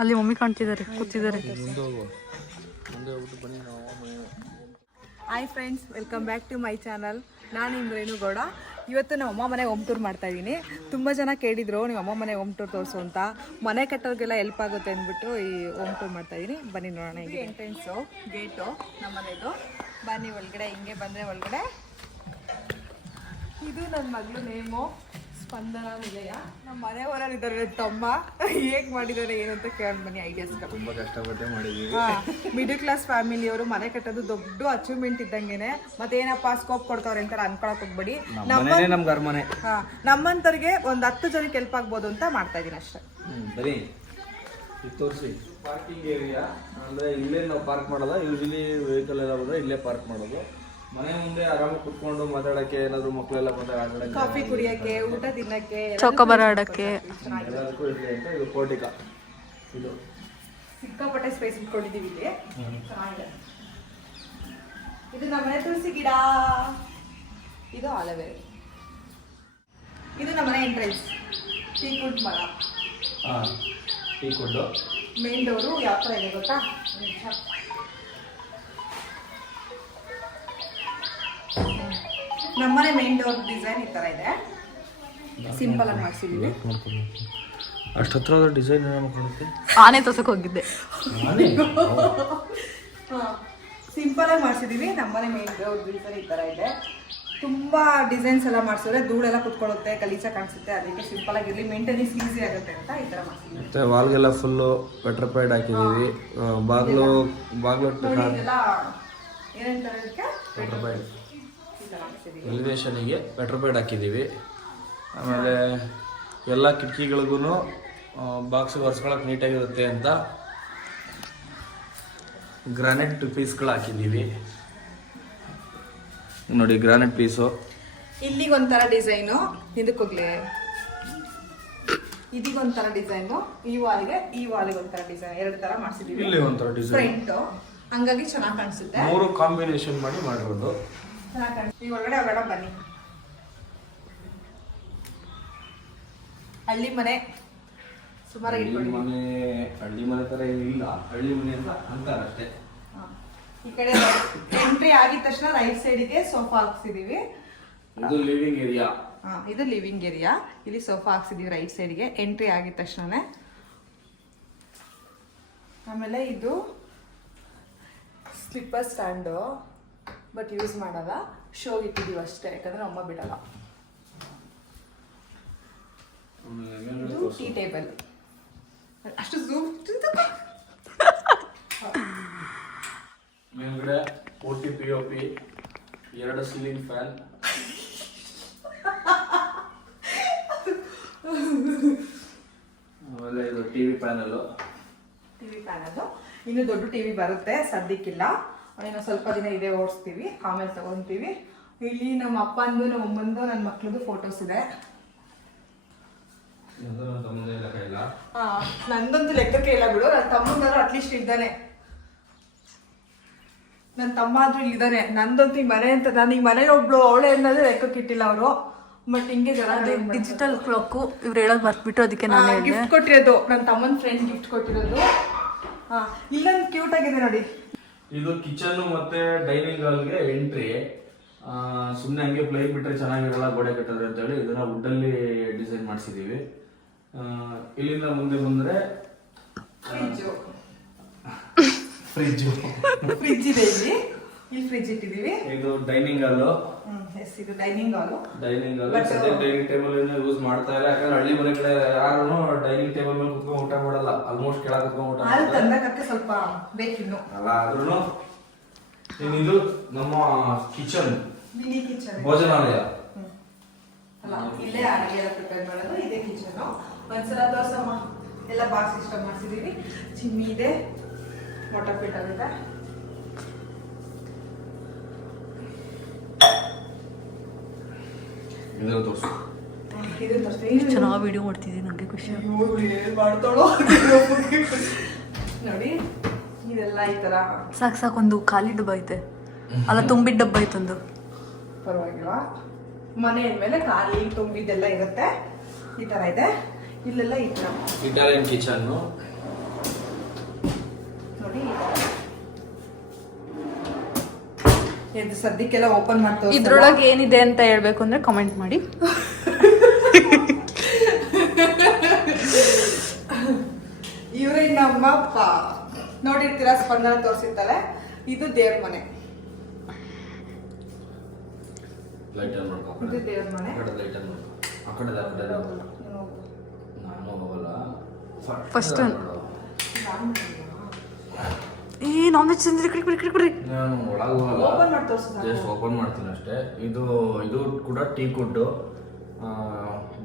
ಅಲ್ಲಿ ಮಮ್ಮಿ ಕಾಣ್ತಿದ್ದಾರೆ, ಕೂತಿದ್ದಾರೆ. Hi friends welcome back to my channel ನಾನು ರೇಣುಗೌಡ. ಇವತ್ತು ನಮ್ಮ ಅಮ್ಮ ಮನೆ ಹೋಮ್ ಟೂರ್ ಮಾಡ್ತಾ ಇದ್ದೀನಿ ತುಂಬ ಜನ ಕೇಳಿದ್ರು ನಿಮ್ಮ ಅಮ್ಮ ಮನೆ ಹೋಮ್ ಟೂರ್ ತೋರಿಸು ಅಂತ. ಮನೆ ಕಟ್ಟೋರಿಗೆಲ್ಲ ಹೆಲ್ಪ್ ಆಗುತ್ತೆ ಅಂದ್ಬಿಟ್ಟು ಈ ಹೋಮ್ ಟೂರ್ ಮಾಡ್ತಾ ಇದ್ದೀನಿ ಬನ್ನಿ ನೋಡೋಣ ಈಗ ಎಂಟ್ರೆನ್ಸು ಗೇಟು ನಮ್ಮ ಮನೆದು. ಬನ್ನಿ ಒಳಗಡೆ, ಹಿಂಗೆ ಬಂದರೆ ಒಳಗಡೆ. ಇದು ನನ್ನ ಮಗಳು ನೇಮು. ಸ್ಪಂದನ ನಿಲಯ ನಮ್ಮ ಮನೆಯವರಲ್ಲಿ ಇದ್ದಾರೆ ತಮ್ಮ. ಹೇಗೆ ಮಾಡಿದ್ದಾರೆ ಏನಂತ ಅಂತ ಕೇಳಿ ಬನ್ನಿ ಐಡಿಯಾಸ್ ತುಂಬಾ ಕಷ್ಟಪಟ್ಟೆ ಮಾಡಿದೀವಿ ಮಿಡಲ್ ಕ್ಲಾಸ್ ಫ್ಯಾಮಿಲಿಯವರು ಮನೆ ಕಟ್ಟೋದು ದೊಡ್ಡ ಅಚೀವ್ಮೆಂಟ್ ಇದ್ದಂಗೆನೆ. ಮತ್ತೇನಪ್ಪ ಸ್ಕೋಪ್ ಕೊಡ್ತಾವ್ರೆ ಅಂತ ಅನ್ಕೊಳಕ್ ಹೋಗ್ಬೇಡಿ. ನಮ್ಮ ಮನೇನೆ ನಮ್ಗೆ ಅರಮನೆ. ನಮ್ಮಂತರಿಗೆ ಒಂದ್ ಹತ್ತು ಜನಕ್ಕೆ ಹೆಲ್ಪ್ ಆಗ್ಬೋದು ಅಂತ ಮಾಡ್ತಾ ಇದೀನಿ ಅಷ್ಟೇ. ಬರೀ ತೋರಿಸಿ. ಪಾರ್ಕಿಂಗ್ ಏರಿಯಾ ಅಂದ್ರೆ ಇಲ್ಲೇ ನಾವು ಪಾರ್ಕ್ ಮಾಡೋದ ಯೂಶಲಿ ವೆಹಿಕಲ್ ಎಲ್ಲ ಬಂದ್ರೆ ಇಲ್ಲೇ ಪಾರ್ಕ್ ಮಾಡೋದು. ಮನೆ ಮುಂದೆ ಆರಾಮಾಗಿ ಕುತ್ಕೊಂಡು ಮಾತಾಡಕ್ಕೆ ಏನಾದ್ರು ಮಕ್ಕಳೆಲ್ಲ ಬಂದಾಗ ಆಟಾಡಕ್ಕೆ ಕಾಫಿ ಕುಡಿಯಕ್ಕೆ ಊಟ ತಿನ್ನಕ್ಕೆ ಚೌಕಬಾರ ಆಡಕ್ಕೆ ಎಲ್ಲದಕ್ಕೂ ಇರಲಿ ಅಂತ ಇದು ಪೋಟಿಕ ಇದು. ಸಿಕ್ಕಾಪಟ್ಟೆ ಸ್ಪೇಸ್ ಇಟ್ಕೊಂಡಿದ್ದೀವಿ ಇಲ್ಲಿ. ಚೆನ್ನಾಗಿದೆ. ಇದು ನಮ್ಮನೆ ತುಳಸಿ ಗಿಡ. ಇದು ಆಲವೇರೆ ಇದು ನಮ್ಮನೆ ಎಂಟ್ರೆನ್ಸ್ ಟೀಕುಡ್ ಮರ. ಹಾ ಟೀ ಕುಡ್ ಮೇನ್ ಡೋರು ಯಾವ ಥರ ಇದೆ ಗೊತ್ತಾ? ನಮ್ಮನೆ ಮೇನ್ ಡೋರ್ ಡಿಸೈನ್ ಈ ಥರ ಇದೆ. ಸಿಂಪಲ್ ಆಗಿ ಮಾಡಿಸಿದ್ದೀವಿ ಅಷ್ಟು ಹತ್ರ ಡಿಸೈನ್ ಏನೋ ಕಾಣುತ್ತೆ? ಆನೆ ತೋಸಕ್ಕೆ ಹೋಗಿದ್ದೆ. ಸಿಂಪಲ್ ಆಗಿ ನಮ್ಮ ನಮ್ಮನೆ ಮೇನ್ ಡೋರ್ ಡಿಸೈನ್ ಈ ಥರ ಇದೆ. ತುಂಬಾ ಡಿಸೈನ್ಸ್ ಎಲ್ಲ ಮಾಡಿಸಿದ್ರೆ ಧೂಳೆಲ್ಲ ಕುತ್ಕೊಳ್ಳುತ್ತೆ ಗಲೀಜ ಕಾಣಿಸುತ್ತೆ. ಅದಕ್ಕೆ ಸಿಂಪಲ್ ಆಗಿರಲಿ ಮೇಂಟೆನೆನ್ಸ್ ಈಸಿ ಆಗುತ್ತೆ ಅಂತ ಈ ಥರ ಮಾಡಿಸಿದ್ವಿ. ಮತ್ತೆ ವಾಲ್ಗೆಲ್ಲ ಫುಲ್ಲು ಪೆಟ್ರೋಪೈಡ್ ಹಾಕಿದೀವಿ. ಆ, ಬಾಗ್ಲು ಬಾಗ್ಲು ಏನಂತಾರೆ ಅದಕ್ಕೆ ಪೆಟ್ರೋಪೈಡ್ ಈ ಬೆಟ್ರ್ ಬೇಡ್ ಹಾಕಿದ್ದೀವಿ ಆಮೇಲೆ ಎಲ್ಲ ಕಿಟಕಿಗಳಿಗೂ ಬಾಕ್ಸ್ ಒರೆಸ್ಕೊಳಕ್ಕೆ ನೀಟಾಗಿರುತ್ತೆ ಅಂತ ಗ್ರಾನೈಟ್ ಪೀಸ್ಗಳು ಹಾಕಿದ್ದೀವಿ ನೋಡಿ ಗ್ರಾನೈಟ್ ಪೀಸು ಇಲ್ಲಿಗೆ ಒಂಥರ ಡಿಸೈನು ಇದಕ್ಕೆ ಹೋಗ್ಲಿ. ಇದೀಗ ಒಂಥರ ಡಿಸೈನು ಈ ವಾಲ್ಗೆ ಈ ವಾಲ್ಗೆ ಒಂಥರ ಡಿಸೈನ್ ಎರಡು ತರ ಮಾಡಿಸಿದ್ದೀವಿ ಇಲ್ಲಿ ಒಂಥರ ಡಿಸೈನ್ ಫ್ರಂಟ್ ಹಂಗಾಗಿ ಚೆನ್ನಾಗಿ ಕಾಣಿಸುತ್ತೆ. ಮೂರು ಕಾಂಬಿನೇಷನ್ ಮಾಡಿ ಮಾಡಿರೋದು. ಚೆನ್ನಾಗಿ ಕಾಣಿಸುತ್ತೆ ಈ ಒಳಗಡೆ ಒಳಗಡೆ ಬನ್ನಿ. ಹಳ್ಳಿ ಮನೆ ಸುಮಾರು ಹಳ್ಳಿ ಮನೆ ಹಳ್ಳಿ ಮನೆ ಥರ ಇಲ್ಲ. ಹಳ್ಳಿ ಮನೆ ಅಂತ ಅಂತಾರಷ್ಟೇ ಹಾ. ಈ ಕಡೆ ಎಂಟ್ರಿ ಆಗಿದ ತಕ್ಷಣ ರೈಟ್ ಸೈಡಿಗೆ ಸೋಫಾ ಹಾಕ್ಸಿದೀವಿ. ಇದು ಲಿವಿಂಗ್ ಏರಿಯಾ ಹಾಂ ಇದು ಲಿವಿಂಗ್ ಏರಿಯಾ ಇಲ್ಲಿ ಸೋಫಾ ಹಾಕ್ಸಿದೀವಿ ರೈಟ್ ಸೈಡ್ಗೆ ಎಂಟ್ರಿ ಆಗಿದ ತಕ್ಷಣನೇ. ಆಮೇಲೆ ಇದು ಸ್ಲಿಪ್ಪರ್ ಸ್ಟ್ಯಾಂಡು. ಬಟ್ ಯೂಸ್ ಮಾಡಲ್ಲ. ಶೋಗೆ ಇಟ್ಟಿದ್ದೀವಿ ಅಷ್ಟೇ ಯಾಕಂದ್ರೆ ಅಮ್ಮ ಬಿಡಲ್ಲ. ಇದು ಟೀ ಟೇಬಲ್ ಅಷ್ಟು ಝೂಮ್ ಮೇಲ್ಗಡೆ O T P O P ಎರಡು ಸೀಲಿಂಗ್ ಫ್ಯಾನ್ ಆಮೇಲೆ ಇದು ಟಿವಿ ಪ್ಯಾನಲ್ ಟಿವಿ ಪ್ಯಾನಲ್ ಇನ್ನು ದೊಡ್ಡ ಟಿವಿ ಬರುತ್ತೆ ಸದ್ಯಕ್ಕಿಲ್ಲ. ಇನ್ನು ಸ್ವಲ್ಪ ದಿನ ಇದೆ ಓಡಿಸ್ತೀವಿ ಆಮೇಲೆ ತಗೊಂತೀವಿ ಇಲ್ಲಿ ನಮ್ಮ ಅಪ್ಪಂದು ನಮ್ಮ ಅಮ್ಮಂದು ನನ್ನ ಮಕ್ಳದ್ದು ಫೋಟೋಸ್ ಇದೆ. ನಂದಂತೂ ಲೆಕ್ಕಕ್ಕೆ ಇಲ್ಲ ಬಿಡು ನನ್ನ ತಮ್ಮಂದ್ರೂ ಅಟ್ಲೀಸ್ಟ್ ಇದ್ದಾನೆ. ನನ್ನ ತಮ್ಮ ಆದ್ರೂ ಇಲ್ಲಿದ್ದಾನೆ ನಂದೊಂದು ಈ ಮನೆ ಅಂತ ನಾನು ಈ ಮನೇಲಿ ಒಬ್ಳು ಅವಳೆ ಅನ್ನೋದು ಲೆಕ್ಕಕ್ಕೆ ಇಟ್ಟಿಲ್ಲ ಅವರು. ಬಟ್ ಹಿಂಗೆ ಜನ ಡಿಜಿಟಲ್ ಕ್ಲಾಕು ಇವ್ರು ಹೇಳೋದು ಬರ್ಬಿಟ್ಟು ಅದಕ್ಕೆ ನಾನು ಗಿಫ್ಟ್ ಕೊಟ್ಟಿರೋದು. ನನ್ನ ತಮ್ಮನ ಫ್ರೆಂಡ್ ಗಿಫ್ಟ್ ಕೊಟ್ಟಿರೋದು. ಹಾ ಇಲ್ಲೊಂದು ಕ್ಯೂಟ್ ಆಗಿದೆ ನೋಡಿ. ಇದು ಕಿಚನ್ ಮತ್ತೆ ಡೈನಿಂಗ್ ಹಾಲ್ಗೆ ಎಂಟ್ರಿ. ಸುಮ್ಮನೆ ಹಂಗೆ ಪ್ಲೈ ಬಿಟ್ಟರೆ ಚೆನ್ನಾಗಿರಲ್ಲ ಗೋಡೆ ಕಟ್ಟಿದ್ರೆ ಅಂತ ಹೇಳಿ ಇದನ್ನ ವುಡ್ಡಲ್ಲಿ ಡಿಸೈನ್ ಮಾಡಿಸಿದೀವಿ. ಇಲ್ಲಿಂದ ಮುಂದೆ ಬಂದ್ರೆ ಫ್ರಿಜ್ಜು ಫ್ರಿಜ್ ಇದೆ ಇಲ್ಲಿ. ಫ್ರಿಜ್ ಇಟ್ಟಿದೀವಿ. ಇದು ಡೈನಿಂಗ್ ಹಾಲು. ಎಸ್ ಇದು dining hall dining hall But- dining table use ಮಾಡ್ತಾ ಇಲ್ಲ. ಯಾಕಂದ್ರೆ ಹಳ್ಳಿ ಮನೆ ಕಡೆ ಯಾರು ಡೈನಿಂಗ್ ಟೇಬಲ್ ಮೇಲೆ ಕುತ್ಕೊಂಡು ಊಟ ಮಾಡಲ್ಲ. ಆಲ್ಮೋಸ್ಟ್ ಕೆಳಗೆ ಕುತ್ಕೊಂಡು ಊಟ ಹಾಲು ಮಾಡ್ತಾರೆ. ತಂದಕ್ಕೆ ಸ್ವಲ್ಪ ಬೇಕಿನ್ನು ಅಲ್ಲ ಆದ್ರೂ ಇದು ನಮ್ಮ ಕಿಚನ್ ಮಿನಿ ಕಿಚನ್ ಭೋಜನಾಲಯ. ಅಲ್ಲ ಇಲ್ಲೇ ಅಡುಗೆ ಎಲ್ಲ ಪ್ರಿಪೇರ್ ಮಾಡೋದು ಇದೇ ಕಿಚನ್ ಒಂದ್ಸಲ ತೋರ್ಸಮ್ಮ. ಎಲ್ಲ ಬಾಕ್ಸ್ ಸಿಸ್ಟಮ್ ಮಾಡಿಸಿದೀವಿ. ಚಿಮ್ಮಿ ಇದೆ. ವಾಟರ್ ಫಿಲ್ಟರ್ ಇದೆ. ಇದನ್ನು ತೋರಿಸು. ಚೆನ್ನಾಗಿ ವಿಡಿಯೋ ಮಾಡ್ತಿದ್ದೆ ನನಗೆ ಖುಷಿ. ನೋಡು ಏನ್ ಮಾಡ್ತಾಳೋ ನೋಡಿ ಇದೆಲ್ಲ ಈ ತರ. ಸಾಕು ಸಾಕು ಒಂದು ಖಾಲಿ ಡಬ್ಬ ಐತೆ. ಅಲ್ಲ ತುಂಬಿದ ಡಬ್ಬ ಐತೊಂದು ಪರವಾಗಿಲ್ಲ. ಮನೆ ಮೇಲೆ ಖಾಲಿ ತುಂಬಿದ್ದೆಲ್ಲ ಇರುತ್ತೆ. ಈ ತರ ಇದೆ. ಇಲ್ಲೆಲ್ಲ ಈ ತರ. ಇಟಾಲಿಯನ್ ಕಿಚನ್ ಇದು ಸದ್ಯಕ್ಕೆಲ್ಲ ಓಪನ್ ಮಾಡ್ತೋ ಇದ್ರೊಳಗೆ ಏನಿದೆ ಅಂತ ಹೇಳ್ಬೇಕು ಅಂದ್ರೆ ಕಮೆಂಟ್ ಮಾಡಿ. ಇವರೇ ನಮ್ಮ ಅಪ್ಪ. ನೋಡಿರ್ತೀರಾ ಸ್ಪಂದನ ತೋರಿಸಿರ್ತಾರೆ ಇದು ದೇವ್ರ ಮನೆ. ಲೈಟ್ ಆನ್ ಮಾಡ್ಕೊ. ಇದು ದೇವ್ರ ಮನೆ. ಆ ಕಡೆ ಲೈಟ್ ಆನ್ ಮಾಡ್ಕೊ. ಆ ಕಡೆ ಆ ಕಡೆ ನಾನು ಹೋಗಲ್ಲ. First one. ಏ ನಾನ್ ವೆಜ್ ಅಂದ್ರೆ ಕಡೆ ಕಡೆ ಕಡೆ ನಾನು ಒಳಗೆ ಹೋಗಲ್ಲ ಓಪನ್ ಮಾಡಿ ತೋರ್ಸು ಜಸ್ಟ್ ಓಪನ್ ಮಾಡ್ತೀನಿ ಅಷ್ಟೇ. ಇದು ಇದು ಕೂಡ ಟೀ ಕುಡ್ಡು.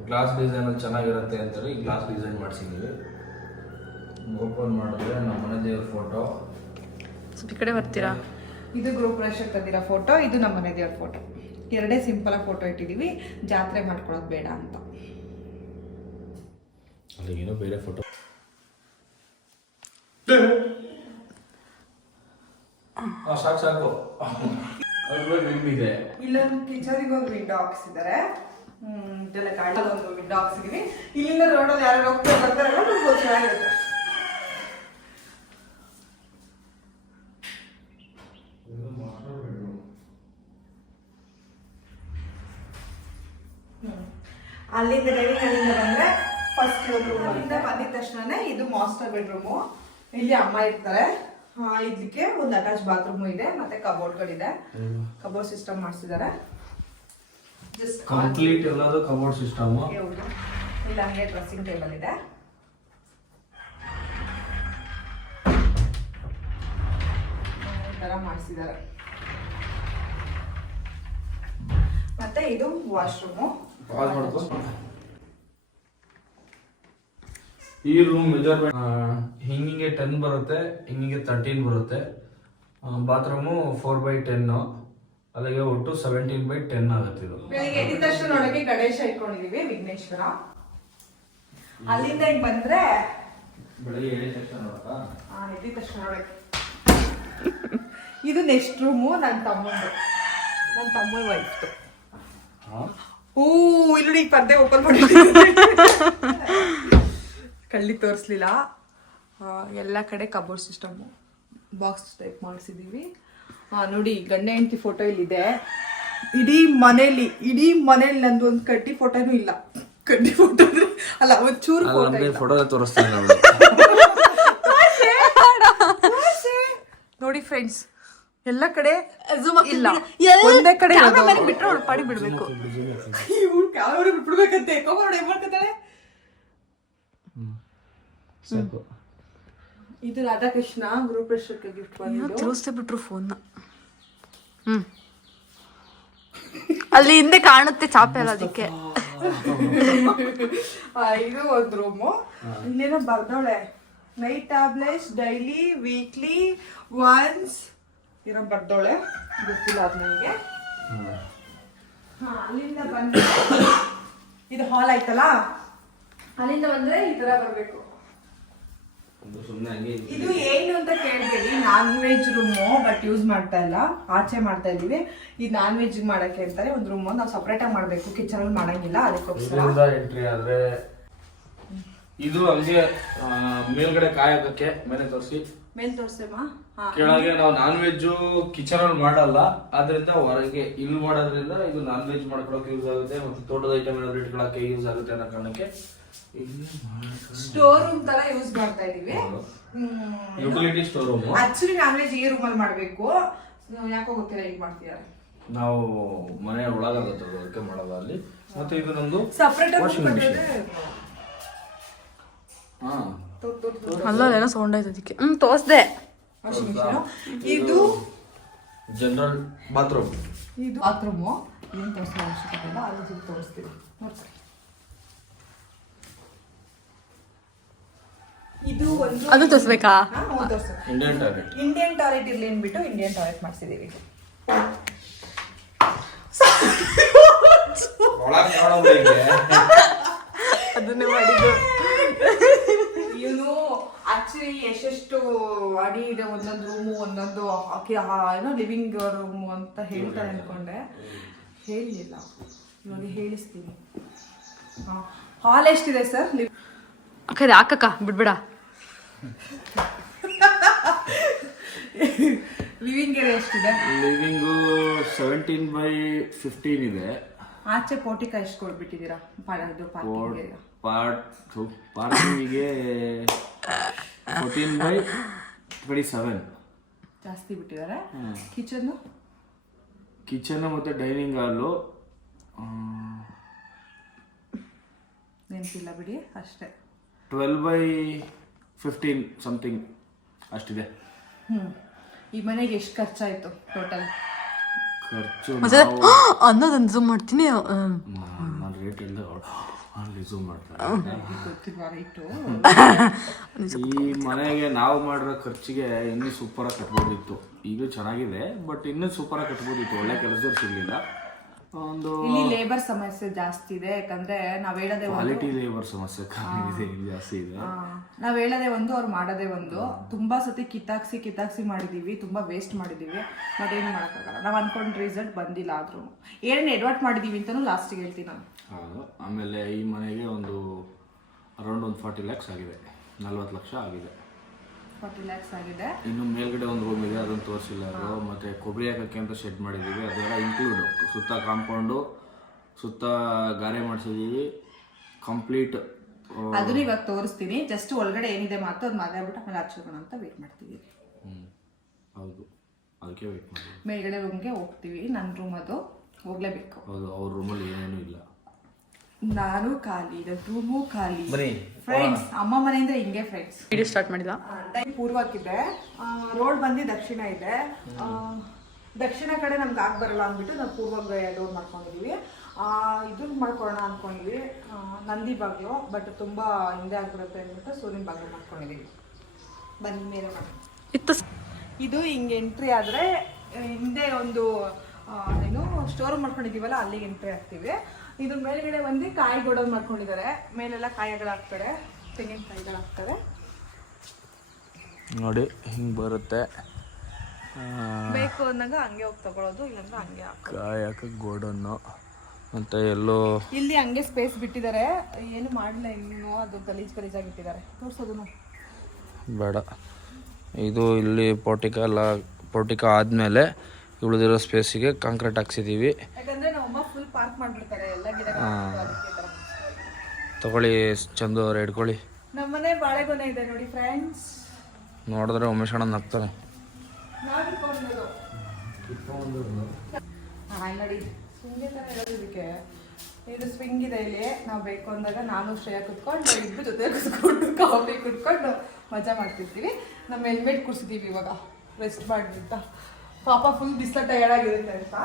ಗ್ಲಾಸ್ ಡಿಸೈನ್ ಚೆನ್ನಾಗಿರುತ್ತೆ ಅಂತೇಳಿ ಗ್ಲಾಸ್ ಡಿಸೈನ್ ಮಾಡಿಸಿದ್ದೀವಿ ಓಪನ್ ಮಾಡಿದ್ರೆ ನಮ್ಮ ಮನೆ ದೇವ್ರ ಫೋಟೋ ಸ್ವಲ್ಪ ಈ ಕಡೆ ಬರ್ತೀರಾ? ಇದು ಗ್ರೂಪ್ ಪ್ರೇಷರ್ ತಂದಿರೋ ಫೋಟೋ ಇದು ನಮ್ಮ ಮನೆ ದೇವ್ರ ಫೋಟೋ ಎರಡೇ ಸಿಂಪಲ್ ಆಗಿ ಫೋಟೋ ಇಟ್ಟಿದೀವಿ. ಜಾತ್ರೆ ಮಾಡ್ಕೊಳ್ಳೋದು ಬೇಡ ಅಂತ. ಅಲ್ಲಿಗೇನೋ ಬೇರೆ ಫೋಟೋ ಸಾಕು ಸಾಕು. ಇದೆ. ಇಲ್ಲೊಂದು ಒಂದು ವಿಂಡೋ ಹಾಕ್ಸಿದ್ದಾರೆ. ಹ್ಮ್ ಇದೆಲ್ಲ ಗಾಡಿ ಒಂದು ವಿಂಡೋ ಹಾಕ್ಸಿದೀವಿ. ಇಲ್ಲಿಂದ ರೋಡಲ್ಲಿ ಯಾರು ಹೋಗ್ತಾ ಬರ್ತಾರಲ್ಲ ನಮ್ಗೆ ಚೆನ್ನಾಗಿರುತ್ತೆ. ಹ್ಮ್. ಅಲ್ಲಿಂದ ಡೈನಿಂಗ್ ಅಲ್ಲಿಂದ ಬಂದ್ರೆ ಫಸ್ಟ್ ರೂಮ್ ಅಲ್ಲಿಂದ ಬಂದಿದ ತಕ್ಷಣ ಇದು ಮಾಸ್ಟರ್ ಬೆಡ್ರೂಮು ಇಲ್ಲಿ ಅಮ್ಮ ಇರ್ತಾರೆ. ಇದಕ್ಕೆ ಒಂದು ಅಟ್ಯಾಚ್ ಬಾತ್ರೂಮ್ ಇದೆ ಮತ್ತೆ ಕಬೋರ್ಡ್ಗಳಿದೆ ಕಬೋರ್ಡ್ ಸಿಸ್ಟಮ್ ಮಾಡಿಸಿದ್ದಾರೆ ಜಸ್ಟ್ ಕಂಪ್ಲೀಟ್ ಎಲ್ಲದೂ ಕಬೋರ್ಡ್ ಸಿಸ್ಟಮ್ ಇಲ್ಲ ಹಂಗೆ ಡ್ರೆಸ್ಸಿಂಗ್ ಟೇಬಲ್ ಇದೆ. ಥರ ಮಾಡಿಸಿದ್ದಾರೆ ಮತ್ತೆ ಇದು ವಾಶ್ರೂಮು ಈ ರೂಮ್ ಮೆಜರ್ಮೆಂಟ್ ಹಿಂಗಿಂಗೆ ಟೆನ್ ಬರುತ್ತೆ ಹಿಂಗಿಂಗೆ ತರ್ಟೀನ್ ಬರುತ್ತೆ. ಬಾತ್ರೂಮು ಫೋರ್ ಬೈ ಟೆನ್ನು ಅಲ್ಲಿಗೆ ಒಟ್ಟು ಸೆವೆಂಟೀನ್ ಬೈ ಟೆನ್ ಆಗುತ್ತೆ ಇದು. ಬೆಳಿಗ್ಗೆ ಎದ್ದ ತಕ್ಷಣ ಒಳಗೆ ಗಣೇಶ ಇಟ್ಕೊಂಡಿದೀವಿ ವಿಘ್ನೇಶ್ವರ. ಅಲ್ಲಿಂದ ಹಿಂಗ್ ಬಂದ್ರೆ ಬೆಳಿಗ್ಗೆ ತಕ್ಷಣ ತಕ್ಷಣ ಇದು ನೆಕ್ಸ್ಟ್ ರೂಮು ನನ್ನ ತಮ್ಮಂದು. ನನ್ನ ತಮ್ಮ ವೈಫ್ದು ಹೂ ಇಲ್ಲಿ ಈಗ ಪರ್ದೆ ಓಪನ್ ಮಾಡಿ ಕಳ್ಳಿ ತೋರಿಸ್ಲಿಲ್ಲ. ಎಲ್ಲ ಕಡೆ ಕಬೋರ್ಡ್ ಸಿಸ್ಟಮು ಬಾಕ್ಸ್ ಟೈಪ್ ಮಾಡಿಸಿದ್ದೀವಿ ನೋಡಿ ಗಂಡ ಹೆಂಡತಿ ಫೋಟೋ ಇಲ್ಲಿದೆ. ಇಡೀ ಮನೇಲಿ ಇಡೀ ಮನೇಲಿ ನಂದು ಒಂದು ಕಡ್ಡಿ ಫೋಟೋನೂ ಇಲ್ಲ. ಕಡ್ಡಿ ಫೋಟೋ ಅಲ್ಲ ಒಂದು ಚೂರು ಫೋಟೋ ತೋರಿಸ್ತೀನಿ ಫೋಟೋ ತೋರಿಸ್ತಾನೆ ನಾವು ನೋಡಿ ಫ್ರೆಂಡ್ಸ್ ಎಲ್ಲ ಕಡೆ ಇಲ್ಲ. ಒಂದೇ ಕಡೆ ಹೊರ್ಪಾಡಿ ಬಿಡಬೇಕು ಬಿಟ್ರೆ ಪಾಡಿ ಬಿಡ್ಬೇಕು ಇವ್ರು ಸಾಕು ಇದು ರಾಧಾಕೃಷ್ಣ ಗುರುಪ್ರೇಶ್ವರ್ಗೆ ಗಿಫ್ಟ್ ಬಂದಿದ್ದು. ತಿರುಗಿಸ್ತೇ ಬಿಟ್ರು ಫೋನ್ನ ಹ್ಮ್. ಅಲ್ಲಿ ಹಿಂದೆ ಕಾಣುತ್ತೆ ಚಾಪೆ ಅಲ್ಲ ಅದಕ್ಕೆ. ಆ, ಇದು ಒಂದು ರೂಮು ಇಲ್ಲೇನೋ ಬರ್ದೋಳೆ night tablets daily weekly once ಏನೋ ಬರ್ದೋಳೆ ಗೊತ್ತಿಲ್ಲ ಅದು ನನಗೆ ಹಾ. ಅಲ್ಲಿಂದ ಬಂದ ಇದು ಹಾಲ್ ಆಯ್ತಲ್ಲ? ಅಲ್ಲಿಂದ ಬಂದ್ರೆ ಈ ತರ ಬರ್ಬೇಕು. ಇದು ಏನು ಅಂತ ಕೇಳ್ಬೇಡಿ non veg room but use ಮಾಡ್ತಾ ಇಲ್ಲ. ಆಚೆ ಮಾಡ್ತಾ ಇದೀವಿ ಈ ನಾನ್ ವೆಜ್ ಮಾಡಕ್ಕೆ ಅಂತಾರೆ ಒಂದ್ ರೂಮ್ ನಾವು ಸಪ್ರೇಟ್ ಆಗಿ ಮಾಡ್ಬೇಕು. ಕಿಚನ್ ಅಲ್ಲಿ ಮಾಡಂಗಿಲ್ಲ ಅದಕ್ಕೋಸ್ಕರ. ಎಂಟ್ರಿ ಆದ್ರೆ ಇದು ಹಂಗೆ ಆ, ಮೇಲ್ಗಡೆ ಕಾಯೋದಕ್ಕೆ ಮೇಲೆ ತೋರಿಸಿ. ಮೇಲ್ ತೋರ್ಸಮ್ಮ ಹಾ. ಕೆಳಗೆ ನಾವು ನಾನ್ ವೆಜ್ ಕಿಚನ್ ಅಲ್ಲಿ ಮಾಡಲ್ಲ. ಆದ್ರಿಂದ ಹೊರಗೆ ಇಲ್ಲಿ ಮಾಡೋದ್ರಿಂದ ಇದು ನಾನ್ ವೆಜ್ ಮಾಡ್ಕೊಳಕ್ಕೆ ಯೂಸ್ ಆಗುತ್ತೆ ಮತ್ತೆ ತೋಟದ ಐಟಮ್ ಏನಾದ್ರು ಇಟ್ಕೊಳಕ್ಕೆ ಯೂಸ್ ಆಗುತ್ತೆ ಅನ್ನೋ ಕಾರಣಕ್ಕೆ ಸ್ಟೋರ್ ರೂಮ್ ತರ ಯೂಸ್ ಮಾಡ್ತಾ ಇದೀವಿ utility store room actually non veg ಈ ರೂಮ್ ಅಲ್ಲಿ ಮಾಡ್ಬೇಕು. ಯಾಕೋ ಗೊತ್ತಿಲ್ಲ ಈಗ ಮಾಡ್ತೀರಾ? ನಾವು ಮನೆ ಒಳಗಾಗುತ್ತೆ ಅದು, ಅದಕ್ಕೆ ಮಾಡೋದು ಅಲ್ಲಿ. ಮತ್ತೆ ಇದು ನಮ್ದು ಸಪ್ರೇಟ್ ವಾಷಿಂಗ್ machine. ಹಾ. ಅಲ್ಲ ಏನೋ ಸೌಂಡ್ ಆಯ್ತು ಅದಕ್ಕೆ. ಹ್ಮ್ ತೋರ್ಸ್ದೆ. ವಾಷಿಂಗ್ ಮಿಷಿನ್ ಇದು ಜನರಲ್ ಬಾತ್ರೂಮ್ ಇದು ಬಾತ್ರೂಮ್ ಏನು ತೋರಿಸೋ ಅವಶ್ಯಕತೆ ಇಲ್ಲ ಅಲ್ಲಿ ತೋರಿಸ್ತೀವಿ. ನೋಡ್ಕೊಳ್ಳಿ ಇದು ಒಂದು ಅದು ತೋರಿಸ್ಬೇಕಾ? ಹಾ, ಹೌದು ತೋರ್ಸು. ಇಂಡಿಯನ್ ಟಾಯ್ಲೆಟ್ ಇಂಡಿಯನ್ ಟಾಯ್ಲೆಟ್ ಇರ್ಲಿ ಅಂದ್ಬಿಟ್ಟು ಇಂಡಿಯನ್ ಟಾಯ್ಲೆಟ್ ಮಾಡಿಸಿದೀವಿ. ಒಳಗೆ ಕಾಣೋದು ಅದನ್ನೇ ಮಾಡಿದ್ದು. ಇವನು ಆಕ್ಚುಲಿ ಎಷ್ಟೆಷ್ಟು ಅಡಿ ಇದೆ ಒಂದೊಂದು ರೂಮು ಒಂದೊಂದು ಆಕೆ ಆ- ಏನೋ ಲಿವಿಂಗ್ ರೂಮು ಅಂತ ಹೇಳ್ತಾರೆ ಅನ್ಕೊಂಡೆ. ಹೇಳಲಿಲ್ಲ ಇವಾಗ ಹೇಳಿಸ್ತೀನಿ. ಹಾಲ್ ಎಷ್ಟಿದೆ ಸರ್ ಅಕ್ಕ ಇದು ಹಾಕಕ್ಕ ಬಿಡ್ಬೇಡ. ಲಿವಿಂಗ್ ಏರಿಯಾ ಎಷ್ಟಿದೆ? ಲಿವಿಂಗು ಸೆವೆಂಟೀನ್ ಬೈ ಫಿಫ್ಟೀನ್ ಇದೆ. ಆಚೆ ಪೋಟಿಕ ಎಷ್ಟು ಕೊಡ್ಬಿಟ್ಟಿದ್ದೀರಾ? ಪಾರ್ಕಿಂಗ್ ಏರಿಯಾ ಪಾರ್ಟ್ ಪಾರ್ಕಿಂಗಿಗೆ ಫೋರ್ಟೀನ್ ಬೈ ಟ್ವೆಂಟಿ ಸೆವೆನ್ ಜಾಸ್ತಿ ಬಿಟ್ಟಿದ್ದಾರೆ. ಕಿಚನ್ನು ಕಿಚನ್ ಮತ್ತು ಡೈನಿಂಗ್ ಹಾಲು ನೆನಪಿಲ್ಲ ಬಿಡಿ ಅಷ್ಟೇ. ಟ್ವೆಲ್ ಬೈ ಫಿಫ್ಟೀನ್ ಸಮಥಿಂಗ್ ಅಷ್ಟಿದೆ. ಈ ಮನೆಗೆ ಎಷ್ಟು ಖರ್ಚಾಯ್ತು ಟೋಟಲ್ ಖರ್ಚು ಮತ್ತೆ ಅನ್ನೋದೊಂದು ಝೂಮ್ ಮಾಡ್ತೀನಿ. ನಾನು ರೇಟ್ ಇಲ್ಲ ಅಲ್ಲಿ ಝೂಮ್ ಮಾಡ್ತಾರೆ. ಗೊತ್ತಿಲ್ವಾ ರೈಟು ಈ ಮನೆಗೆ ನಾವು ಮಾಡಿರೋ ಖರ್ಚಿಗೆ ಇನ್ನೂ ಸೂಪರಾಗಿ ಕಟ್ಬೋದಿತ್ತು. ಈಗ ಚೆನ್ನಾಗಿದೆ ಬಟ್ ಇನ್ನೂ ಸೂಪರಾಗಿ ಕಟ್ಬೋದಿತ್ತು. ಒಳ್ಳೆ ಕೆಲಸದವ್ರು ಸಿಗಲಿಲ್ಲ. ಒಂದು ಇಲ್ಲಿ ಲೇಬರ್ ಸಮಸ್ಯೆ ಜಾಸ್ತಿ ಇದೆ ಯಾಕಂದ್ರೆ ನಾವ್ ಹೇಳದೆ ಕ್ವಾಲಿಟಿ ಲೇಬರ್ ಸಮಸ್ಯೆ ಕಮ್ಮಿ ಇದೆ ಇಲ್ಲಿ ಜಾಸ್ತಿ ಇದೆ. ನಾವ್ ಹೇಳೋದೇ ಒಂದು ಅವ್ರು ಮಾಡದೆ ಒಂದು. ತುಂಬಾ ಸತಿ ಕಿತ್ತಾಕ್ಸಿ ಕಿತ್ತಾಕ್ಸಿ ಮಾಡಿದೀವಿ ತುಂಬಾ ವೇಸ್ಟ್ ಮಾಡಿದೀವಿ ಬಟ್ ಏನು ಮಾಡೋಕ್ಕಾಗಲ್ಲ. ನಾವು ಅನ್ಕೊಂಡ್ ರಿಸಲ್ಟ್ ಬಂದಿಲ್ಲ ಆದ್ರೂ. ಏನೇನು ಎಡ್ವರ್ಟ್ ಮಾಡಿದೀವಿ ಅಂತಾನು ಲಾಸ್ಟಿಗೆ ಹೇಳ್ತೀನಿ ನಾನು. ಹೌದು. ಆಮೇಲೆ ಈ ಮನೆಗೆ ಒಂದು ಅರೌಂಡ್ ಒಂದು ಫಾರ್ಟಿ ಲ್ಯಾಕ್ಸ್ ಆಗಿದೆ. ನಲ್ವತ್ತು ಲಕ್ಷ ಆಗಿದೆ. ಫಾರ್ಟಿ ಲ್ಯಾಕ್ಸ್ ಆಗಿದೆ. ಇನ್ನು ಮೇಲ್ಗಡೆ ಒಂದು ರೂಮ್ ಇದೆ ಅದನ್ನು ತೋರಿಸಿಲ್ಲ ಅದು. ಮತ್ತೆ ಕೊಬ್ಬರಿ ಹಾಕಕ್ಕೆ ಅಂತ ಶೆಡ್ ಮಾಡಿದ್ದೀವಿ. ಅದೆಲ್ಲ ಇನ್ಕ್ಲೂಡ್ ಸುತ್ತ ಕಾಂಪೌಂಡು ಸುತ್ತ ಗಾರೆ ಮಾಡಿಸಿದ್ದೀವಿ. ಕಂಪ್ಲೀಟ್ ಅದನ್ನ ಇವಾಗ ತೋರಿಸ್ತೀನಿ. ಜಸ್ಟ್ ಒಳಗಡೆ ಏನಿದೆ ಮಾತು ಅದು ಮಾತಾಡ್ಬಿಟ್ಟು ಆಮೇಲೆ ಹಚ್ಕೋಣ ಅಂತ ವೇಟ್ ಮಾಡ್ತೀವಿ. ಹೌದು. ಅದಕ್ಕೆ ವೇಟ್ ಮಾಡಿ ಮೇಲ್ಗಡೆ ರೂಮ್ಗೆ ಹೋಗ್ತೀವಿ. ನನ್ನ ರೂಮ್ ಅದು. ಹೋಗ್ಲೇಬೇಕು. ಹೌದು ಅವ್ರ ರೂಮಲ್ಲಿ ಏನೇನು ಇಲ್ಲ. ನಾನು ಖಾಲಿ ರೂಮು ಖಾಲಿ. ಬನ್ನಿ. ಫ್ರೆಂಡ್ಸ್ ಅಮ್ಮ ಮನೆಯಿಂದ ಹಿಂಗೆ ಫ್ರೆಂಡ್ಸ್ ವಿಡಿಯೋ ಸ್ಟಾರ್ಟ್ ಮಾಡಿಲ್ಲ ಟೈಮ್ ಪೂರ್ವಕ್ಕಿದೆ ರೋಡ್ ಬಂದು ದಕ್ಷಿಣ ಇದೆ. ದಕ್ಷಿಣ ಕಡೆ ನಮ್ಗೆ ಆಗ ಬರಲ್ಲ ಅಂದ್ಬಿಟ್ಟು ನಾವು ಪೂರ್ವಕ್ಕೆ ಡೋರ್ ಮಾಡ್ಕೊಂಡಿದೀವಿ. ಇದನ್ನ ಮಾಡ್ಕೊಳ್ಳೋಣ ಅಂದ್ಕೊಂಡಿದ್ವಿ ನಂದಿ ಭಾಗ್ಯ ಬಟ್ ತುಂಬಾ ಹಿಂದೆ ಆಗ್ಬಿಡುತ್ತೆ ಅಂದ್ಬಿಟ್ಟು ಸೂರ್ಯನ ಭಾಗ್ಯ ಮಾಡ್ಕೊಂಡಿದ್ದೀವಿ ಬನ್ನಿ ಮೇಲೆ ಮಾಡಿ ಇತ್ತು ಇದು ಹಿಂಗೆ ಎಂಟ್ರಿ ಆದರೆ ಹಿಂದೆ ಒಂದು ಏನು ಸ್ಟೋರ್ ಮಾಡ್ಕೊಂಡಿದ್ದೀವಲ್ಲ ಅಲ್ಲಿಗೆ ಎಂಟ್ರಿ ಆಗ್ತೀವಿ ಇದು ಮೇಲ್ಗಡೆ ಬಂದು ಕಾಯಿ ಗೋಡನ್ ಮಾಡ್ಕೊಂಡಿದ್ದಾರೆ. ಮೇಲೆಲ್ಲ ಕಾಯಿಗಳು ಹಾಕ್ತಾರೆ ತೆಂಗಿನಕಾಯಿಗಳು ಹಾಕ್ತಾರೆ ನೋಡಿ ಹಿಂಗೆ ಬರುತ್ತೆ. ಬೇಕು ಅಂದಾಗ ಹಂಗೆ ಹೋಗಿ ತಗೊಳ್ಳೋದು ಇಲ್ಲಾಂದ್ರೆ ಹಂಗೆ ಕಾಯಿ ಕಾಯಕ ಗೋಡನ್ನು ಮತ್ತು ಎಲ್ಲೋ ಇಲ್ಲಿ ಹಂಗೆ ಸ್ಪೇಸ್ ಬಿಟ್ಟಿದ್ದಾರೆ. ಏನು ಮಾಡಿಲ್ಲ ಇನ್ನೂ ಅದು ಗಲೀಜ್ ಗಲೀಜ್ ಆಗಿಟ್ಟಿದ್ದಾರೆ. ತೋರ್ಸೋದು ಬೇಡ. ಇದು ಇಲ್ಲಿ ಪೋರ್ಟಿಕ ಎಲ್ಲ ಪೋಟಿಕ ಆದಮೇಲೆ ಉಳಿದಿರೋ ಸ್ಪೇಸಿಗೆ ಕಾಂಕ್ರೀಟ್ ಹಾಕ್ಸಿದೀವಿ. ಯಾಕಂದ್ರೆ ನಮ್ಮಮ್ಮ ಫುಲ್ ಪಾರ್ಕ್ ಮಾಡ್ಬಿಡ್ತಾರೆ ಎಲ್ಲ ಗಿಡಗಳು ಅದಕ್ಕೆ ತರ. ತಗೊಳ್ಳಿ ಚಂದ ಅವ್ರು ಹಿಡ್ಕೊಳ್ಳಿ ನಮ್ಮನೆ ಬಾಳೆಗೊನೆ ಇದೆ ನೋಡಿ ಫ್ರೆಂಡ್ಸ್ ನೋಡಿದ್ರೆ ಉಮೇಶ್ ಅಣ್ಣ ನಗ್ತಾನೆ. ಇದಕ್ಕೆ. ಇದು ಸ್ವಿಂಗ್ ಇದೆ ಇಲ್ಲಿ. ನಾವು ಬೇಕು ಅಂದಾಗ ನಾನು ಶ್ರೇಯಾ ಕುತ್ಕೊಂಡು ಇಬ್ಬರು ಜೊತೆ ಕುತ್ಕೊಂಡು ಕಾಫಿ ಕುತ್ಕೊಂಡು ಮಜಾ ಮಾಡ್ತಿರ್ತೀವಿ. ನಮ್ಮ ಹೆಲ್ಮೆಟ್ ಕುಡಿಸಿದ್ದೀವಿ ಇವಾಗ. ರೆಸ್ಟ್ ಮಾಡಿಬಿಟ್ಟ. ಪಾಪ ಫುಲ್ ಬಿಸಿಲ ಟಯರ್ಡ್ ಆಗಿರುತ್ತೆ ಅಂತ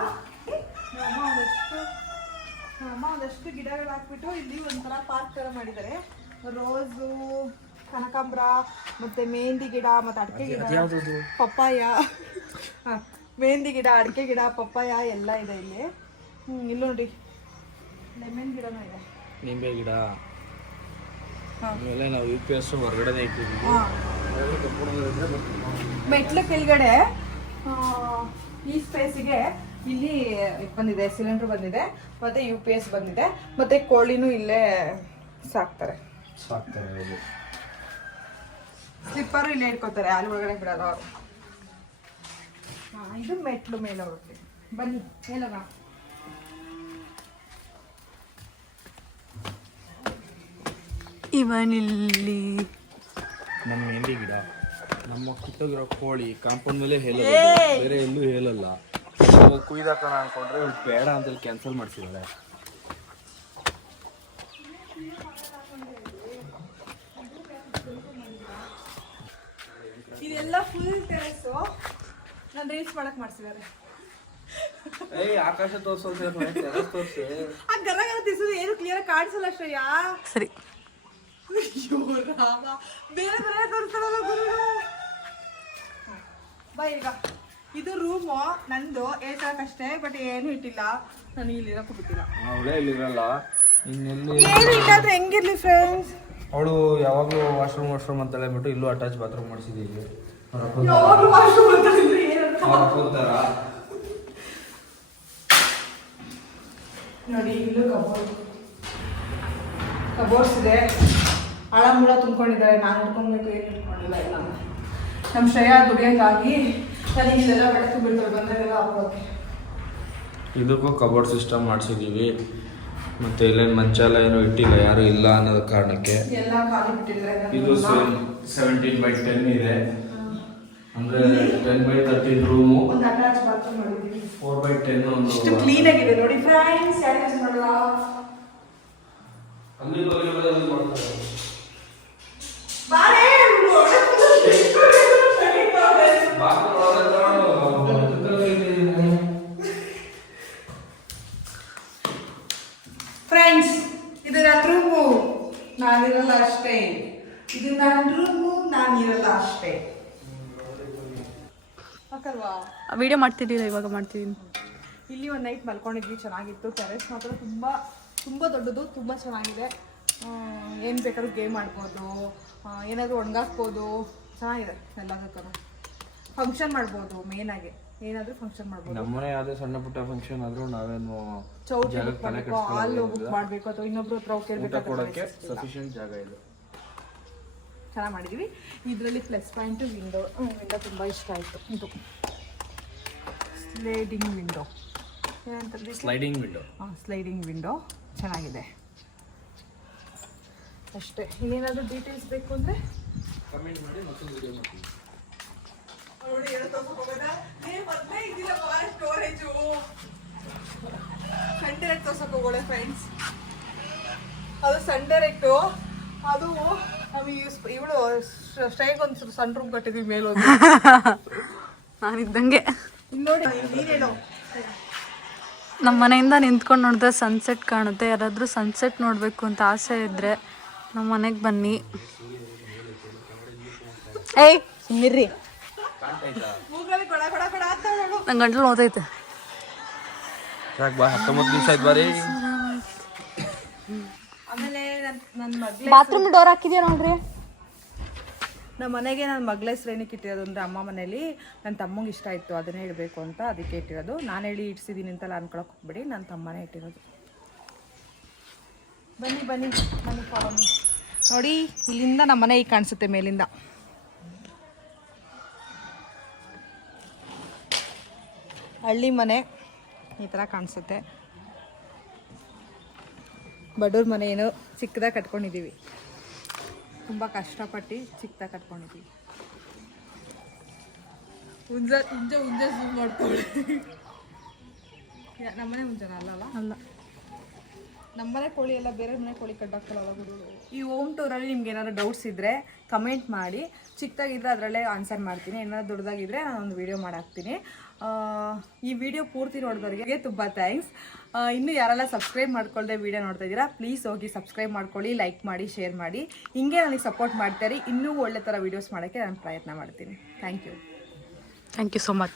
ನಮ್ಮಮ್ಮ ಒಂದಷ್ಟು ಗಿಡಗಳು ಹಾಕ್ಬಿಟ್ಟು ಇಲ್ಲಿ ಒಂಥರ ಪಾರ್ಕ್ ಥರ ಮಾಡಿದ್ದಾರೆ. ರೋಸು ಕನಕಾಂಬ್ರ ಮತ್ತೆ ಮೆಹಂದಿ ಗಿಡ ಮತ್ತೆ ಅಡಿಕೆ ಗಿಡ ಪಪ್ಪಾಯ. ಹ, ಮೆಹಂದಿ ಗಿಡ ಅಡಿಕೆ ಗಿಡ ಪಪ್ಪಾಯ ಎಲ್ಲ ಇದೆ ಇಲ್ಲಿ. ಹ್ಮ್ ಇಲ್ಲಿ ನೋಡಿ ಲೆಮನ್ ಗಿಡನೂ ಇದೆ. ನಿಂಬೆ ಗಿಡ. ಆಮೇಲೆ ನಾವು ಯು ಪಿ ಎಸ್ ಹೊರಗಡೆ. ಮೆಟ್ಲು ಕೆಳಗಡೆ ಈ ಸ್ಪೇಸಿಗೆ ಇಲ್ಲಿ ಇದ್ ಬಂದಿದೆ ಸಿಲಿಂಡರ್ ಬಂದಿದೆ ಮತ್ತೆ ಯು ಪಿ ಎಸ್ ಬಂದಿದೆ ಮತ್ತೆ ಕೋಳಿನೂ ಇಲ್ಲೇ ಸಾಕ್ತಾರೆ. ಸ್ಲಿಪ್ಪರು ಇಲ್ಲೇ ಇಟ್ಕೋತಾರೆ ಅಲ್ಲಿ ಒಳಗಡೆ ಬಿಡಲ್ಲ ಅವರು. ಹಾ, ಇದು ಮೆಟ್ಲು ಮೇಲೆ ಹೋಗುತ್ತೆ ಬನ್ನಿ ಹೇಳೋಣ ಇವನಿಲ್ಲಿ. ನಮ್ಮ ಹೆಂಡಿ ಗಿಡ ನಮ್ಮ ಕಿತ್ತೋಗಿರೋ ಕೋಳಿ ಕಾಂಪೌಂಡ್ ಮೇಲೆ ಹೇಳಲ್ಲ ಬೇರೆ ಎಲ್ಲೂ ಹೇಳಲ್ಲ. ಕುಯ್ದಾಕೋಣ ಅನ್ಕೊಂಡ್ರೆ ಬೇಡ ಅಂತೇಳಿ ಕ್ಯಾನ್ಸಲ್ ಮಾಡ್ಸಿದ್ದಾರೆ ಇದೆಲ್ಲ ಫುಲ್ ಟೆರೆಸು ನಾನು ರೀಲ್ಸ್ ಮಾಡಕ್ ಮಾಡ್ಸಿದ್ದಾರೆ. ಏಯ್ ಆಕಾಶ ತೋರ್ಸೋದು ತೋರ್ಸಿ. ಆ ಗರ ಗರ ತಿರ್ಸೋದು ಏನು ಕ್ಲಿಯರ್ ಕಾಣಿಸಲ್ಲ ಅಷ್ಟಯ್ಯ ಸರಿ. ಅಯ್ಯೋ ರಾಮ. ಬೇರೆ ಬೇರೆ ತೋರಿಸ್ತಾರಲ್ಲ ಗುರುಗಳು. ಬಾ ಈಗ. ಇದು ರೂಮು ನಂದು ಏಸಾಕಷ್ಟೇ ಬಟ್ ಏನು ಇಟ್ಟಿಲ್ಲ. ನಾನು ಇಲ್ಲಿ ಇರೋಕ್ಕೂ ಬಿಟ್ಟಿಲ್ಲ ಅವಳೇ ಇಲ್ಲಿರಲ್ಲ. ಇನ್ನೆಲ್ಲಿ? ಏನು ಇಲ್ಲ ಅಂದ್ರೆ ಹೆಂಗಿರ್ಲಿ ಫ್ರೆಂಡ್ಸ್ ಅವಳು ಯಾವಾಗಲೂ ವಾಶ್ರೂಮ್ ವಾಶ್ರೂಮ್ ಅಂತ ಹೇಳ್ಬಿಟ್ಟು ಇಲ್ಲೂ ಅಟ್ಯಾಚ್ ಬಾತ್ರೂಮ್ ಮಾಡಿಸಿದ್ದೀವಿ ಯಾವಾಗ್ಲೂ washroom ಅಂತ ಅಂದ್ರೆ ಏನಂತ ನೋಡಿ ಇಲ್ಲೂ ಕಬೋರ್ಡ್ ಕಬೋರ್ಡ್ಸ್ ಇದೆ. ಮೂಳ ತುಂಬ್ಕೊಂಡಿದ್ದಾರೆ. ನಾನು ಹಿಡ್ಕೊಬೇಕು ಏನು ಹಿಡ್ಕೊಂಡಿಲ್ಲ ಇಲ್ಲ. ನಮ್ಮ ಶ್ರೇಯ ದುಡಿಯೋಕ್ಕಾಗಿ ಇದಕ್ಕೂ ಕಬೋರ್ಡ್ ಸಿಸ್ಟಮ್ ಮಾಡಿಸಿದ್ದೀವಿ ಮತ್ತು ಇಲ್ಲೇನು ಮಂಚ ಎಲ್ಲ ಏನೂ ಇಟ್ಟಿಲ್ಲ ಯಾರು ಇಲ್ಲ ಅನ್ನೋದ ಕಾರಣಕ್ಕೆ. ಇದು ಸೆವೆಂಟೀನ್ ಬೈ ಟೆನ್ ಇದೆ. ಅಂದರೆ ten by thirteen room four by ten ಒಂದು ಇಷ್ಟು ಕ್ಲೀನ್ ಆಗಿದೆ ನೋಡಿ ಫ್ರೆಂಡ್ಸ್ ಅಲ್ಲಿ ಮಾಡ್ತಿದ್ದೀರಾ ಇವಾಗ ಮಾಡ್ತಿದ್ದೀನಿ ಇಲ್ಲಿ ಒಂದು ನೈಟ್ ಮಲ್ಕೊಂಡಿದ್ವಿ ಚೆನ್ನಾಗಿತ್ತು. ಟೆರೆಸ್ ಮಾತ್ರ ತುಂಬ ತುಂಬ ದೊಡ್ಡದು ತುಂಬ ಚೆನ್ನಾಗಿದೆ. ಏನು ಬೇಕಾದ್ರೂ ಗೇಮ್ ಆಡ್ಬೋದು ಏನಾದರೂ ಒಣಗಾಕ್ಬೋದು. ಚೆನ್ನಾಗಿದೆ ಎಲ್ಲದಕ್ಕೂ ಫಂಕ್ಷನ್ ಮಾಡ್ಬೋದು ಆಗಿ. ಏನಾದರೂ ಫಂಕ್ಷನ್ ಮಾಡ್ಬೋದು. ನಮ್ಮನೆ ಯಾವುದೇ ಸಣ್ಣ ಪುಟ್ಟ ಫಂಕ್ಷನ್ ಆದರೂ ನಾವೇನು ಚೌಟ್ರಿ ಬುಕ್ ತಲೆ ಮಾಡಬೇಕು ಹಾಲು ಬುಕ್ ಮಾಡಬೇಕು ಅಥವಾ ಇನ್ನೊಬ್ರು ಹತ್ರ ಕೇಳಬೇಕು ಸಫಿಷಿಯಂಟ್ ಜಾಗ ಇದೆ. ಚೆನ್ನಾಗಿ ಮಾಡಿದ್ದೀವಿ ಇದರಲ್ಲಿ ಪ್ಲಸ್ ಪಾಯಿಂಟ್ ವಿಂಡೋ ವಿಂಡೋ ತುಂಬ ಇಷ್ಟ ಆಯಿತು. ಇದು. ಸ್ಲೇಡಿಂಗ್ ವಿಂಡೋ ಏನಂತಾರೆ ಸ್ಲೈಡಿಂಗ್ ವಿಂಡೋ ಹಾಂ ಸ್ಲೈಡಿಂಗ್ ವಿಂಡೋ ಚೆನ್ನಾಗಿದೆ. ಅಷ್ಟೇ. ಏನಾದರೂ ಡೀಟೇಲ್ಸ್ ಬೇಕು ಅಂದರೆ? ಕಮೆಂಟ್ ಮಾಡಿ ಮತ್ತೊಂದು ವಿಡಿಯೋ ಮಾಡ್ತೀನಿ ಸನ್ ಡೈರೆಕ್ಟ್ ತೋರ್ಸಕ್ಕೆ ಹೋಗೋಳೆ ಫ್ರೆಂಡ್ಸ್ ಅದು ಸನ್ ಡೈರೆಕ್ಟು ಅದು ನಮಗೆ ಇವಳು ಸ್ಟ್ರೈಕ್ ಒಂದು ಸನ್ ರೂಮ್ ಕಟ್ಟಿದ್ವಿ ಮೇಲೊಂದು. ನಾನಿದ್ದಂಗೆ. ನೋಡಿ ನಮ್ಮ ಮನೆಯಿಂದ ನಿಂತ್ಕೊಂಡು ನೋಡಿದ್ರೆ ಸನ್ಸೆಟ್ ಕಾಣುತ್ತೆ. ಯಾರಾದರೂ ಸನ್ಸೆಟ್ ನೋಡಬೇಕು ಅಂತ ಆಸೆ ಇದ್ದರೆ ನಮ್ಮ ಮನೆಗೆ ಬನ್ನಿ. ಏಯ್ ಸುಮ್ಮಿರ್ರಿ ನಂಗೆ ಗಂಟ್ಲು ಓದೈತೆ ಬಾತ್ರೂಮ್ ಡೋರ್ ಹಾಕಿದ್ಯಾ ನೋಡ್ರಿ? ನಮ್ಮ ಮನೆಗೆ ನನ್ನ ಮಗಳ ಹೆಸ್ರು ಏನಕ್ಕೆ ಇಟ್ಟಿರೋದು ಅಂದರೆ ಅಮ್ಮ ಮನೇಲಿ ನನ್ನ ತಮ್ಮಂಗೆ ಇಷ್ಟ ಇತ್ತು ಅದನ್ನೇ ಇಡಬೇಕು ಅಂತ ಅದಕ್ಕೆ ಇಟ್ಟಿರೋದು. ನಾನು ಹೇಳಿ ಇಟ್ಸಿದ್ದೀನಿ ಅಂತೆಲ್ಲ ಅನ್ಕೊಳಕ್ಕೆ ಹೋಗ್ಬಿಡಿ ನನ್ನ ತಮ್ಮನೇ ಇಟ್ಟಿರೋದು. ಬನ್ನಿ ಬನ್ನಿ ಬನ್ನಿ ಫಾಲೋ. ನೋಡಿ, ಇಲ್ಲಿಂದ ನಮ್ಮ ಮನೆ ಈಗ ಕಾಣಿಸುತ್ತೆ ಮೇಲಿಂದ. ಹಳ್ಳಿ ಮನೆ ಈ ಥರ ಕಾಣಿಸುತ್ತೆ. ಬಡವ್ರ ಮನೆ ಏನೋ ಚಿಕ್ಕದಾಗಿ ಕಟ್ಕೊಂಡಿದ್ದೀವಿ ತುಂಬ ಕಷ್ಟಪಟ್ಟು ಚಿಕ್ಕದಾಗಿ ಕಟ್ಕೊಂಡಿದ್ದೀವಿ ಹುಂಜ ಹುಂಜ ಹುಂಜ ಝೂಮ್ ಮಾಡ್ಕೊಳ್ಳಿ. ನಮ್ಮನೆ ಮುಂಜಾನೆ ಅಲ್ಲ? ಅಲ್ಲ. ನಮ್ಮನೆ ಕೋಳಿ ಎಲ್ಲ ಬೇರೆ ಮನೆ ಕೋಳಿ ಕಟ್ಟಾಕ್ತಲ್ಲ ಈ ಹೋಮ್ ಟೂರಲ್ಲಿ ನಿಮ್ಗೆ ಏನಾದ್ರು ಡೌಟ್ಸ್ ಇದ್ದರೆ ಕಮೆಂಟ್ ಮಾಡಿ. ಚಿಕ್ಕದಾಗಿದ್ದರೆ ಅದರಲ್ಲೇ ಆನ್ಸರ್ ಮಾಡ್ತೀನಿ. ಏನಾದ್ರು ದೊಡ್ಡದಾಗಿದ್ದರೆ ನಾನು ಒಂದು ವೀಡಿಯೋ ಮಾಡಾಕ್ತೀನಿ. ಆ, ಈ ವಿಡಿಯೋ ಪೂರ್ತಿ ನೋಡಿದವರಿಗೆ ತುಂಬ ಥ್ಯಾಂಕ್ಸ್ ಇನ್ನು ಯಾರೆಲ್ಲ ಸಬ್ಸ್ಕ್ರೈಬ್ ಮಾಡ್ಕೊಳ್ಳದೆ ವಿಡಿಯೋ ನೋಡ್ತಾ ಇದ್ದೀರಾ ಪ್ಲೀಸ್ ಹೋಗಿ ಸಬ್ಸ್ಕ್ರೈಬ್ ಮಾಡ್ಕೊಳ್ಳಿ ಲೈಕ್ ಮಾಡಿ ಶೇರ್ ಮಾಡಿ. ಹಿಂಗೆ ನನಗೆ ಸಪೋರ್ಟ್ ಮಾಡ್ತಾರೆ ಇನ್ನೂ ಒಳ್ಳೆ ಥರ ವೀಡಿಯೋಸ್ ಮಾಡೋಕ್ಕೆ ನಾನು ಪ್ರಯತ್ನ ಮಾಡ್ತೀನಿ. Thank you thank you so much